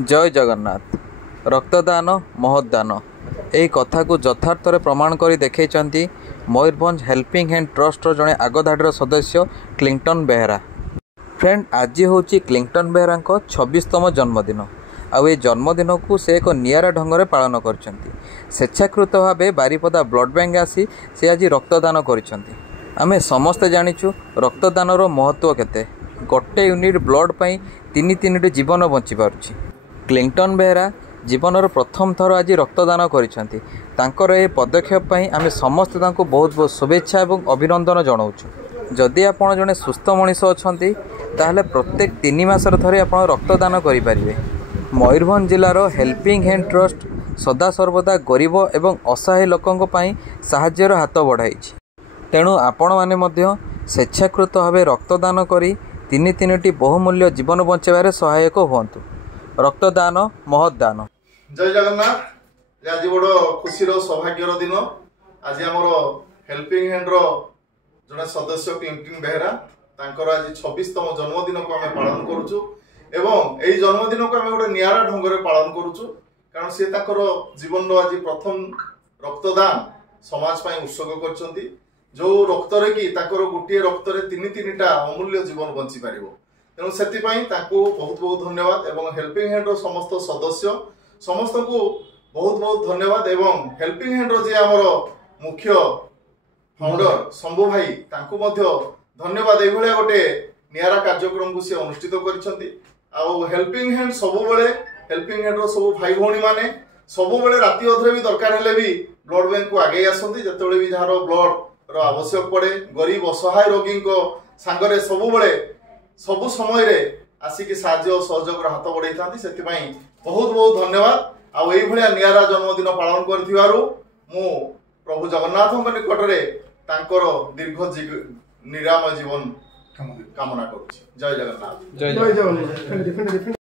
जय जगन्नाथ। रक्तदान महदान यही कथा को यथार्थरे प्रमाण कर देखते मयूरभंज हेल्पिंग हैंड ट्रस्ट जड़े आगधाड़ीर सदस्य क्लिंटन बेहरा। फ्रेंड, आज हूँ क्लिंटन बेहरा 26तम जन्मदिन। आउ ये जन्मदिन को से एक निरा ढंग पालन कर स्वेच्छाकृत भाव बारिपदा ब्लड बैंक आसी से आज रक्तदान करें। समस्ते जाचु रक्तदान महत्व केते। गोटे यूनिट ब्लड पाई तीन जीवन बची पारुछि। क्लिंटन बेहरा जीवनर प्रथम थर आज रक्तदान कर पदक्षेप आम समस्ते बहुत बहुत शुभेच्छा और अभिनंदन जनाऊँ। जदि आपण जड़े सुस्थ मनीष अच्छा ताहले प्रत्येक 3 मासर थरे आपण रक्तदान करें। मयूरभंज जिलार हेल्पिंग हैंड ट्रस्ट सदा सर्वदा गरीब एवं असहाय लोकों साहाय्यर हाथ बढ़ाई। तेणु आपण माने स्वेच्छाकृत भाव रक्तदान करी तीन बहुमूल्य जीवन बचाइबार सहायक हुंतु। रक्तदान महदान। जय जगन्नाथ। आज बड़ खुशी सौभाग्यर दिन। आज आमर हेल्पिंग हैंड जड़े सदस्य क्लिंटन बेहरा आज 26तम जन्मदिन को आम पालन करुचु एवं यही जन्मदिन को आम गोटे निरा ढंग पालन करुचु। कारण सी जीवन आज प्रथम रक्तदान समाज पाई उत्सर्ग कर जो रक्तरे कि गोटे रक्तरे तीन अमूल्य जीवन बंची पार। तेणु से बहुत बहुत धन्यवाद एवं हेल्पिंग हैंड समस्त सदस्य समस्त को बहुत बहुत धन्यवाद एवं हेल्पिंग हैंड जी आमर मुख्य फाउंडर शंभु भाई धन्यवाद। ये गोटे निरा कार्यक्रम को सी अनुष्ठित कर हेल्पिंग हैंड सबुबले हेल्पिंग हैंड सब भाई भौणी माने सबुबले राति अधरे भी दरकार हेले भी ब्लड बैंक को आगे आसती जिते भी जार ब्लड आवश्यक पड़े गरीब असहाय रोगी सांगरे सबुबले सबु समय रे आसिक साहाय्य सहयोग हाथ बढ़ाई था। से बहुत बहुत धन्यवाद। आउ ये निरा जन्मदिन पालन कर प्रभु जगन्नाथ निकट में दीर्घ निरामय जीवन कामना करुछि। जय जगन्नाथ। जय जगन्नाथ।